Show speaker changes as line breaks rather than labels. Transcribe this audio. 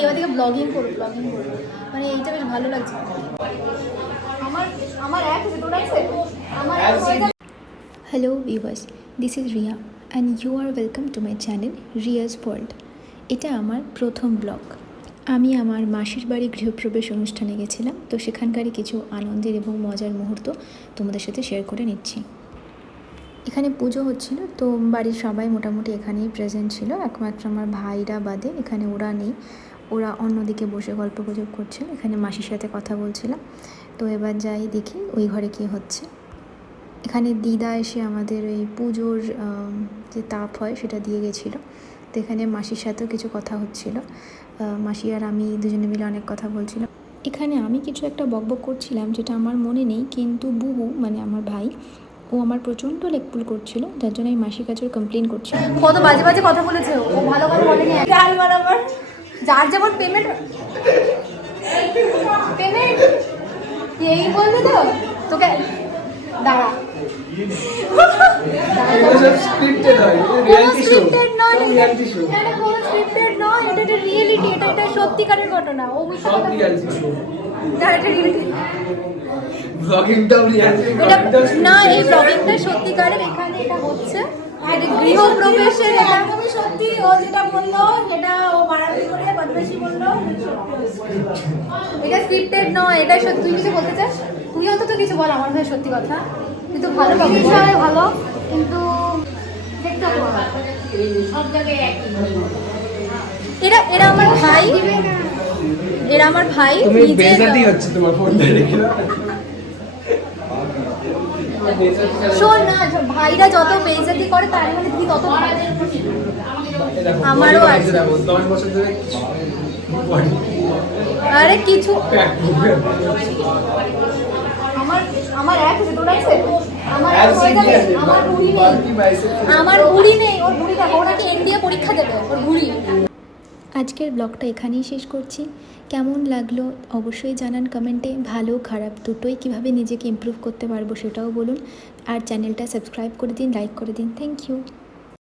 এবার থেকে ব্লগিং করব ব্লগিং করব মানে এইটা বেশ ভালো লাগছে। আমার আমার এক আছে তোর আছে? আমার হয়ে।
Hello viewers, this is Ria and you are welcome to my channel Ria's World. এটা আমার প্রথম ব্লগ আমি আমার মাসির বাড়ি গৃহপ্রবেশ অনুষ্ঠানে গেছিলাম তো সেখানকারই কিছু আনন্দের এবং মজার মুহূর্ত তোমাদের সাথে শেয়ার করে নিচ্ছি। এখানে পুজো হচ্ছিল তো বাড়ির সবাই মোটামুটি এখানেই প্রেজেন্ট ছিল। একমাত্র আমার ভাইরা বাদে এখানে ওরা নেই। ওরা অন্যদিকে বসে গল্প গুজব করছিল এখানে মাসির সাথে কথা বলছিলাম। তো এবার যাই দেখি ওই ঘরে কী হচ্ছে। এখানে দিদা এসে আমাদের ওই পুজোর যে তাপ হয় সেটা দিয়ে গেছিল। তো এখানে মাসির সাথেও কিছু কথা হচ্ছিল। মাসি আর আমি দুজনে মিলে অনেক কথা বলছিলাম। এখানে আমি কিছু একটা বকবক করছিলাম যেটা আমার মনে নেই কিন্তু বুবু মানে আমার ভাই ও আমার প্রচণ্ড লেকপুল করছিল যার জন্য আমি মাসির কাছে কমপ্লেন করছিলাম
কত বাজে বাজে কথা বলেছে ও ভালো কথা বলেনি। যার যেমন পেমেন্ট পেমেন্ট এই বলবে তো? তোকে দাঁড়া। সত্যিকারের ঘটনা। ও। না, এই ব্লগিংটা সত্যিকারের এখানে এটা হচ্ছে গৃহপ্রবেশের এটা
একদমই সত্যি ও যেটা বলল সেটা ও মারামারি করে বদমাশি বলল
এটা স্ক্রিপ্টেড নয় এটা সত্যি। তুই কিছু বলতে চাস তুই অন্তত কিছু বল আমার ভাই সত্যি কথা। কিন্তু ভালো বিষয় ভালো। কিন্তু দেখতে
সব জায়গায় একই।
এরা এরা আমার ভাই। এরা আমার ভাই
তুমি বেজাতি হচ্ছে তোমার ফোনটা রেখে।
শোন না ভাইরা যত বেইজ্জতি করে তার মানে তুই তত আমারও আছে। আরে কিছু আমার আমার এক আছে তোর আছে? আমার আমার বুড়ি নেই। আমার বুড়ি নেই ওর বুড়ি দেখো ওনাকে এনডিএ পরীক্ষা দেবে ওর বুড়ি।
আজকের ব্লগটা এখানেই শেষ করছি। কেমন লাগল অবশ্যই জানান কমেন্টে। ভালো, খারাপ দুটোই কীভাবে নিজেকে ইম্প্রুভ করতে পারব সেটাও বলুন। আর চ্যানেলটা সাবস্ক্রাইব করে দিন লাইক করে দিন। Thank you